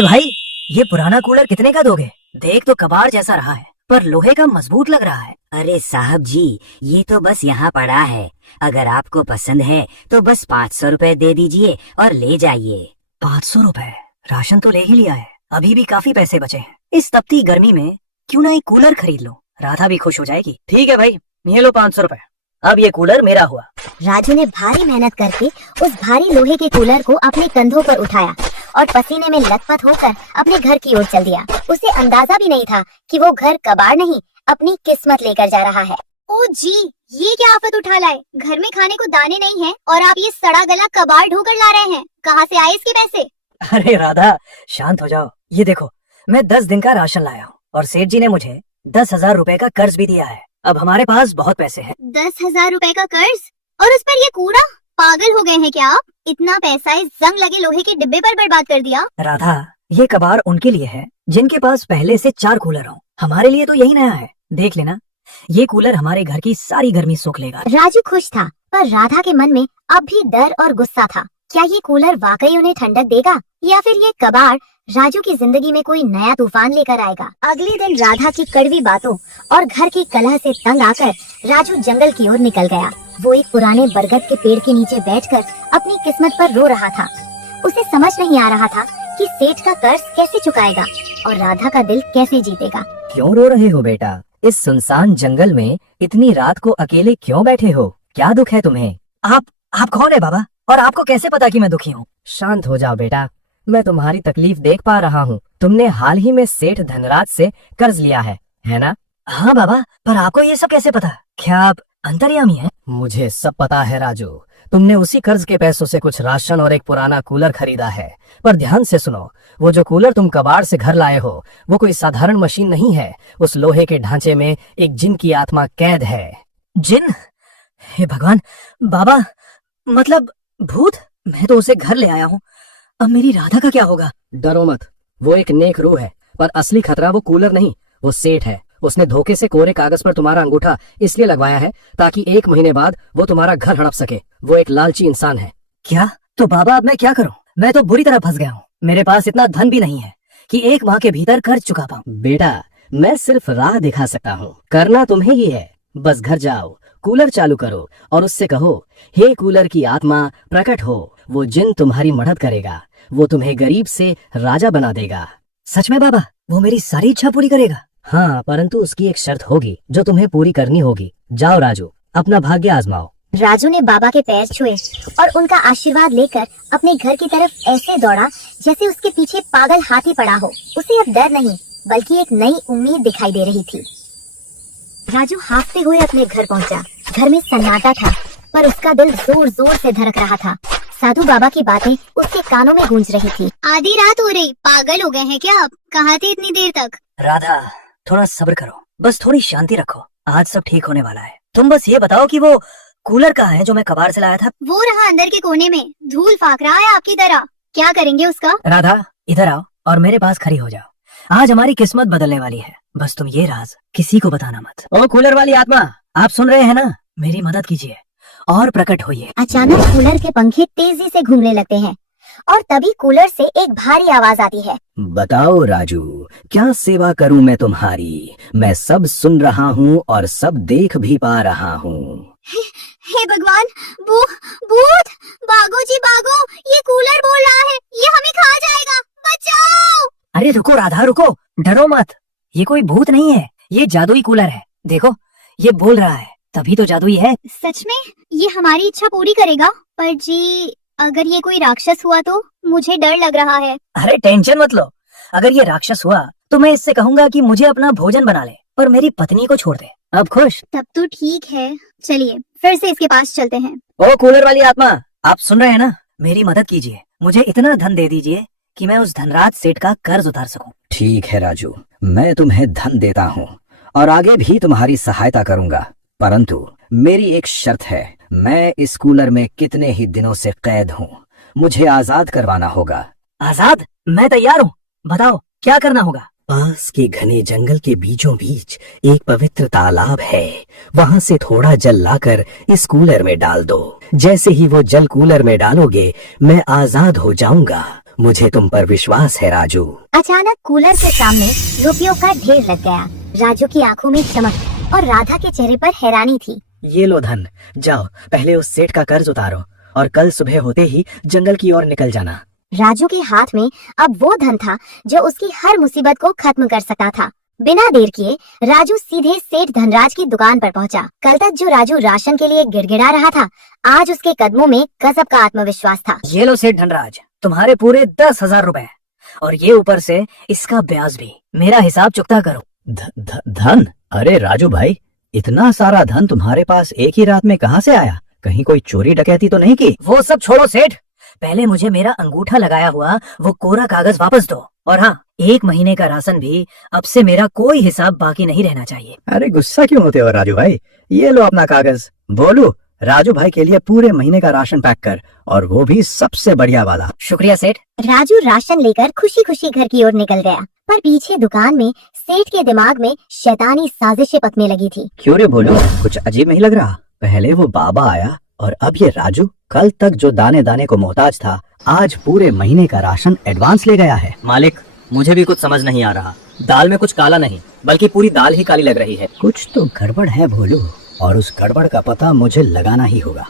अरे भाई, ये पुराना कूलर कितने का दोगे? देख तो कबाड़ जैसा रहा है, पर लोहे का मजबूत लग रहा है। अरे साहब जी, ये तो बस यहाँ पड़ा है। अगर आपको पसंद है तो बस 500 रुपए दे दीजिए और ले जाइए। 500 रुपए? राशन तो ले ही लिया है, अभी भी काफी पैसे बचे हैं। इस तपती गर्मी में क्यों ना एक कूलर खरीद लो, राधा भी खुश हो जाएगी। ठीक है भाई, ये लो 500 रुपए। अब ये कूलर मेरा हुआ। राजू ने भारी मेहनत करके उस भारी लोहे के कूलर को अपने कंधों पर उठाया और पसीने में लथपथ होकर अपने घर की ओर चल दिया। उसे अंदाजा भी नहीं था कि वो घर कबाड़ नहीं, अपनी किस्मत लेकर जा रहा है। ओ जी, ये क्या आफत उठा लाए। घर में खाने को दाने नहीं हैं और आप ये सड़ा गला कबाड़ ढोकर ला रहे हैं। कहाँ से आए इसके पैसे? अरे राधा, शांत हो जाओ। ये देखो, मैं 10 दिन का राशन लाया हूँ और सेठ जी ने मुझे 10,000 रुपए का कर्ज भी दिया है। अब हमारे पास बहुत पैसे हैं। 10,000 रुपए का कर्ज और उस पर ये कूड़ा? पागल हो गए हैं क्या आप? इतना पैसा इस जंग लगे लोहे के डिब्बे पर बर्बाद कर दिया। राधा, ये कबाड़ उनके लिए है जिनके पास पहले से 4 कूलर हो। हमारे लिए तो यही नया है। देख लेना, ये कूलर हमारे घर की सारी गर्मी सोख लेगा। राजू खुश था, पर राधा के मन में अब भी डर और गुस्सा था। क्या ये कूलर वाकई उन्हें ठंडक देगा या फिर ये कबाड़ राजू की जिंदगी में कोई नया तूफान लेकर आएगा? अगले दिन राधा की कड़वी बातों और घर की कलह से तंग आकर राजू जंगल की ओर निकल गया। वो एक पुराने बरगद के पेड़ के नीचे बैठकर अपनी किस्मत पर रो रहा था। उसे समझ नहीं आ रहा था कि सेठ का कर्ज कैसे चुकाएगा और राधा का दिल कैसे जीतेगा। क्यों रो रहे हो बेटा? इस सुनसान जंगल में इतनी रात को अकेले क्यों बैठे हो? क्या दुख है तुम्हें? आप कौन है बाबा, और आपको कैसे पता कि मैं दुखी हूँ? शांत हो जाओ बेटा, मैं तुम्हारी तकलीफ देख पा रहा हूँ। तुमने हाल ही में सेठ धनराज से कर्ज लिया है ना? हाँ बाबा, पर आपको ये सब कैसे पता? क्या आप अंतर्यामी हैं? मुझे सब पता है राजू। तुमने उसी कर्ज के पैसों से कुछ राशन और एक पुराना कूलर खरीदा है। पर ध्यान से सुनो, वो जो कूलर तुम कबाड़ से घर लाए हो, वो कोई साधारण मशीन नहीं है। उस लोहे के ढांचे में एक जिन की आत्मा कैद है। जिन? हे भगवान, बाबा मतलब भूत? मैं तो उसे घर ले आया हूँ, अब मेरी राधा का क्या होगा? डरो मत, वो एक नेक रूह है, पर असली खतरा वो कूलर नहीं, वो सेठ है। उसने धोखे से कोरे कागज पर तुम्हारा अंगूठा इसलिए लगवाया है ताकि 1 महीने बाद वो तुम्हारा घर हड़प सके। वो एक लालची इंसान है। क्या? तो बाबा अब मैं क्या करूं? मैं तो बुरी तरह फंस गया हूँ। मेरे पास इतना धन भी नहीं है कि 1 माह के भीतर कर्ज चुका पाऊं। बेटा, मैं सिर्फ राह दिखा सकता हूँ, करना तुम्हें ही है। बस घर जाओ, कूलर चालू करो और उससे कहो, हे कूलर की आत्मा प्रकट हो। वो जिन तुम्हारी मदद करेगा, वो तुम्हें गरीब से राजा बना देगा। सच में बाबा, वो मेरी सारी इच्छा पूरी करेगा? हाँ, परंतु उसकी एक शर्त होगी जो तुम्हें पूरी करनी होगी। जाओ राजू, अपना भाग्य आजमाओ। राजू ने बाबा के पैर छुए और उनका आशीर्वाद लेकर अपने घर की तरफ ऐसे दौड़ा जैसे उसके पीछे पागल हाथी पड़ा हो। उसे अब डर नहीं, बल्कि एक नई उम्मीद दिखाई दे रही थी। राजू हांफते हुए अपने घर पहुंचा। घर में सन्नाटा था, पर उसका दिल जोर जोर से धड़क रहा था। साधु बाबा की बातें उसके कानों में गूंज रही थी। आधी रात हो रही, पागल हो गए हैं क्या आप? कहाँ थे इतनी देर तक? राधा, थोड़ा सब्र करो, बस थोड़ी शांति रखो। आज सब ठीक होने वाला है। तुम बस ये बताओ कि वो कूलर कहाँ है जो मैं कबाड़ से लाया था? वो रहा अंदर के कोने में, धूल फाक रहा है आपकी तरह। क्या करेंगे उसका? राधा, इधर आओ और मेरे पास खड़ी हो जाओ। आज हमारी किस्मत बदलने वाली है। बस तुम ये राज किसी को बताना मत। ओ कूलर वाली आत्मा, आप सुन रहे हैं ना? मेरी मदद कीजिए और प्रकट होइए। अचानक कूलर के पंखे तेजी से घूमने लगते हैं और तभी कूलर से एक भारी आवाज आती है। बताओ राजू, क्या सेवा करूं मैं तुम्हारी? मैं सब सुन रहा हूँ और सब देख भी पा रहा हूँ। हे भगवान, भूत! भागो जी भागो, ये कूलर बोल रहा है, ये हमें खा जाएगा, बचाओ! अरे रुको राधा, रुको, डरो मत। ये कोई भूत नहीं है, ये जादुई कूलर है। देखो, ये बोल रहा है, तभी तो जादुई है। सच में? ये हमारी इच्छा पूरी करेगा? पर जी, अगर ये कोई राक्षस हुआ तो मुझे डर लग रहा है। अरे टेंशन मत लो, अगर ये राक्षस हुआ तो मैं इससे कहूंगा कि मुझे अपना भोजन बना ले, पर मेरी पत्नी को छोड़ दे। अब खुश? तब तो ठीक है, चलिए फिर से इसके पास चलते हैं। ओ कूलर वाली आत्मा, आप सुन रहे हैं ना? मेरी मदद कीजिए, मुझे इतना धन दे दीजिए कि मैं उस धनराज सेठ का कर्ज उतार सकूं। ठीक है राजू, मैं तुम्हें धन देता हूँ और आगे भी तुम्हारी सहायता करूँगा, परंतु मेरी एक शर्त है। मैं इस कूलर में कितने ही दिनों से कैद हूँ, मुझे आजाद करवाना होगा। आजाद? मैं तैयार हूँ, बताओ क्या करना होगा? पास के घने जंगल के बीचों बीच एक पवित्र तालाब है, वहाँ से थोड़ा जल लाकर इस कूलर में डाल दो। जैसे ही वो जल कूलर में डालोगे, मैं आजाद हो जाऊंगा। मुझे तुम पर विश्वास है राजू। अचानक कूलर के सामने रुपयों का ढेर लग गया। राजू की आंखों में चमक और राधा के चेहरे पर हैरानी थी। ये लो धन, जाओ पहले उस सेठ का कर्ज उतारो और कल सुबह होते ही जंगल की ओर निकल जाना। राजू के हाथ में अब वो धन था जो उसकी हर मुसीबत को खत्म कर सकता था। बिना देर किए राजू सीधे सेठ धनराज की दुकान पर पहुंचा। कल तक जो राजू राशन के लिए गिड़गिड़ा रहा था, आज उसके कदमों में गजब का आत्मविश्वास था। ये लो सेठ धनराज, तुम्हारे पूरे 10,000 रुपए और ये ऊपर से इसका ब्याज भी। मेरा हिसाब चुकता करो। धन? अरे राजू भाई, इतना सारा धन तुम्हारे पास एक ही रात में कहाँ से आया? कहीं कोई चोरी डकैती तो नहीं की? वो सब छोड़ो सेठ, पहले मुझे मेरा अंगूठा लगाया हुआ वो कोरा कागज वापस दो। और हाँ, 1 महीने का राशन भी। अब से मेरा कोई हिसाब बाकी नहीं रहना चाहिए। अरे गुस्सा क्यों होते हो राजू भाई? ये लो अपना कागज। बोलू, राजू भाई के लिए पूरे महीने का राशन पैक कर, और वो भी सबसे बढ़िया वाला। शुक्रिया सेठ। राजू राशन लेकर खुशी खुशी घर की ओर निकल गया, पर पीछे दुकान में सेठ के दिमाग में शैतानी साजिशें पकने लगी थी। क्यों रे बोलू, कुछ अजीब नहीं लग रहा? पहले वो बाबा आया और अब ये राजू, कल तक जो दाने दाने को मोहताज था, आज पूरे महीने का राशन एडवांस ले गया है। मालिक, मुझे भी कुछ समझ नहीं आ रहा। दाल में कुछ काला नहीं, बल्कि पूरी दाल ही काली लग रही है। कुछ तो गड़बड़ है भोलू, और उस गड़बड़ का पता मुझे लगाना ही होगा।